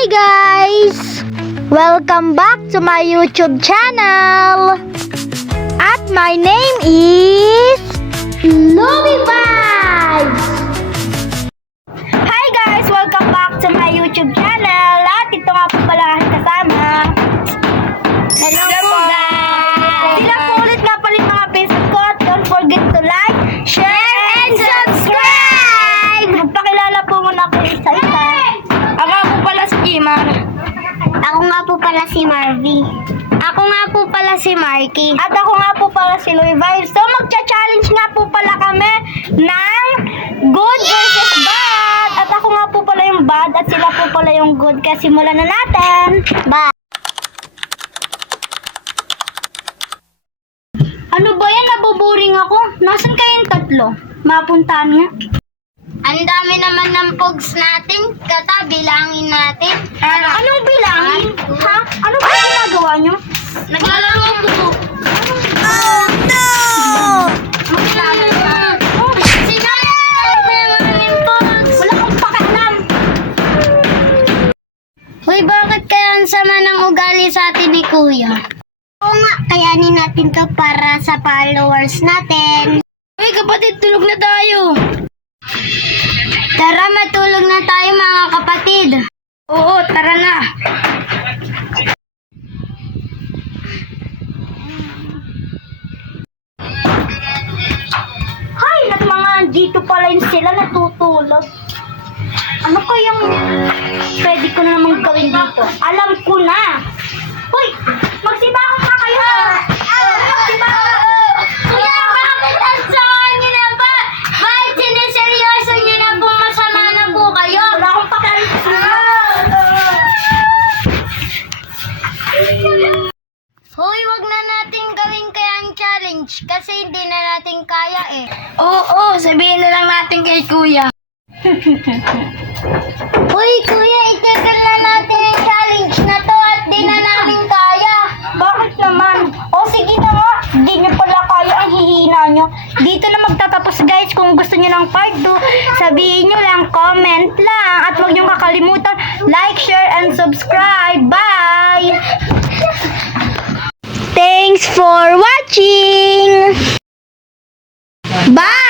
Hi guys! Welcome back to my YouTube channel! At my name is Lumi Vibes! Hi guys! Welcome back to my YouTube channel! At ito nga po pala ang kasama. Hello po guys! Sila po ulit nga pala yung mga Facebook ko. Don't forget to like, share, and subscribe! Magpakilala po muna ako isa-isa. Ako nga po pala si Jimar. Ako nga po pala si Marvy. Ako nga po pala si Marky. At ako nga po pala si Louie Vibes. So magcha-challenge nga po pala kami ng good versus bad. At ako nga po pala yung bad at sila po pala yung good. Kaya simulan na natin. Bad. Ano ba yan? Nabuboring ako. Nasaan kayong tatlo? Mapuntahan nga. Ang dami naman ng pogs natin. Kata, bilangin natin. Anong bilangin? Ha? Ano ba yung ginagawa nyo? Naglalaro po. Oh no! Wala akong pakialam. Hoy, bakit kaya ang sama ng ugali sa atin ni Kuya? Oo nga, kayanin natin to para sa followers natin. Hoy, kapatid, tulog na tayo. Tara, matulog na tayo mga kapatid. Oo, tara na. Hay, mga dito pala yun sila natutulog. Ano kayang pwede ko na namang gawin dito? Alam ko na. Hoy, magsibangon na kayo. Magsibangon. Kuya, bakit ang sama niyo na ba? Bakit siniseryoso niyo na po masama na po kayo? Wala akong pakialam. Hoy, wag na natin gawin kaya ang challenge kasi hindi na natin kaya eh. Oo, sabihin na lang natin kay Kuya. Hoy, Kuya, itigil na natin ang challenge na to at di na namin kaya. Bakit naman? O sige na nga, hindi nyo pala kaya, ang hihina nyo. Dito na magtatapos guys. Kung gusto nyo ng part 2, sabihin nyo lang, comment lang. At huwag nyo kakalimutan, like, share, and subscribe. Bye! Thanks for watching! Bye!